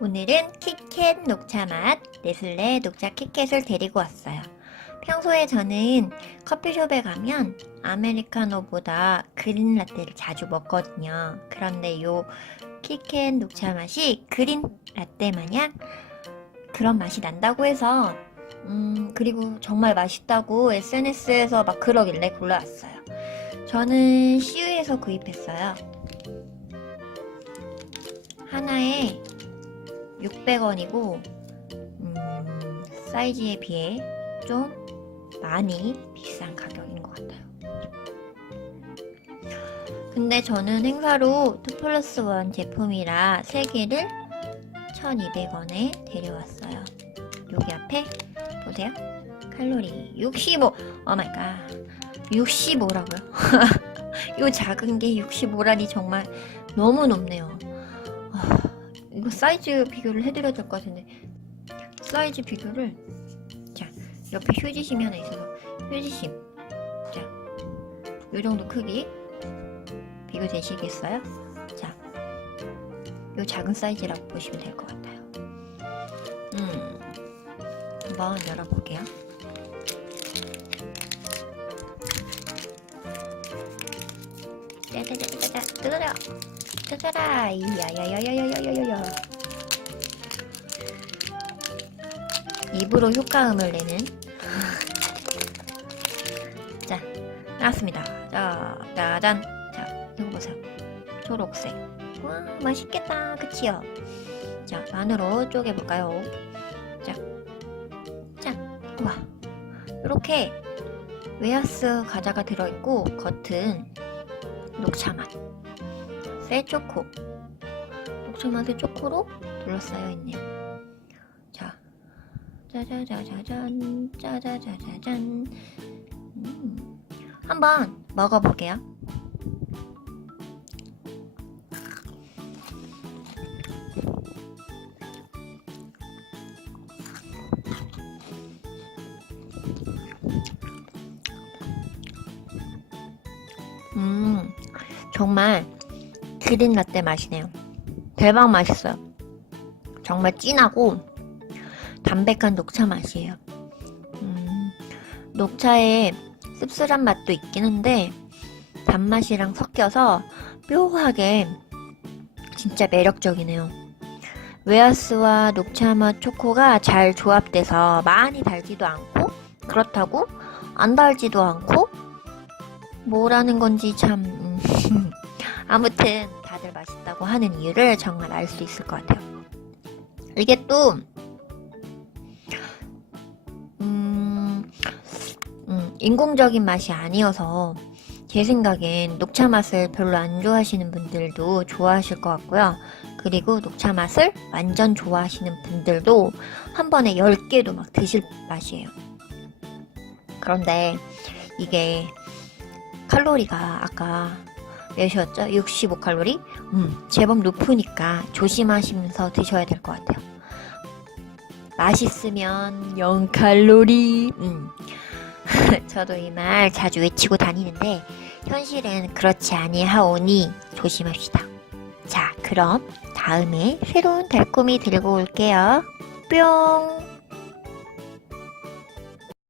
오늘은 키캣 녹차 맛 네슬레 녹차 키캣을 데리고 왔어요. 평소에 저는 커피숍에 가면 아메리카노보다 그린 라떼를 자주 먹거든요. 그런데 요 키캣 녹차 맛이 그린 라떼 마냥 그런 맛이 난다고 해서 음 그리고 정말 맛있다고 SNS에서 막 그러길래 골라왔어요. 저는 CU에서 구입했어요. 하나에 600원이고 음, 사이즈에 비해 좀 많이 비싼 가격인 것 같아요. 근데 저는 행사로 2 플러스 1 제품이라 3개를 1200원에 데려왔어요. 여기 앞에 보세요. 칼로리 65. 오 마이 갓. 65라고요? 이 작은 게 65라니 정말 너무 높네요. 아, 이거 사이즈 비교를 해드려야 될 것 같은데. 사이즈 비교를 자 옆에 휴지심이 하나 있어서 휴지심. 자 요 정도 크기 비교 되시겠어요? 자 요 작은 사이즈라고 보시면 될 것 같아요. 음 한번 열어볼게요. 짜자자자 자 뜯어라. 짜자라. 이야야야야야야야야. 입으로 효과음을 내는. 자 나왔습니다. 자 짜잔 자 이거 보세요. 초록색. 와 맛있겠다. 그치요? 자 반으로 쪼개볼까요? 자 짠 와. 이렇게 웨하스 과자가 들어있고 겉은 녹차 맛 셀초코 녹차 맛의 초코로 둘러싸여 있네요. 자, 짜자자자잔, 짜자자자잔. 음, 한번 먹어볼게요. 음, 정말 그린 라떼 맛이네요. 대박 맛있어요. 정말 진하고 담백한 녹차 맛이에요. 음, 녹차에 씁쓸한 맛도 있긴 한데 단맛이랑 섞여서 묘하게 진짜 매력적이네요. 웨하스와 녹차 맛 초코가 잘 조합돼서 많이 달지도 않고 그렇다고 안 달지도 않고 뭐라는 건지 참 음, 아무튼 다들 맛있다고 하는 이유를 정말 알 수 있을 것 같아요. 이게 또 음, 음, 인공적인 맛이 아니어서 제 생각엔 녹차 맛을 별로 안 좋아하시는 분들도 좋아하실 것 같고요. 그리고 녹차 맛을 완전 좋아하시는 분들도 한 번에 10개도 막 드실 맛이에요. 그런데 이게 칼로리가 아까 몇이었죠? 65칼로리? 음, 제법 높으니까 조심하시면서 드셔야 될 것 같아요. 맛있으면 0칼로리. 음. 저도 이 말 자주 외치고 다니는데 현실은 그렇지 아니하오니 조심합시다. 자, 그럼 다음에 새로운 달콤이 들고 올게요. 뿅!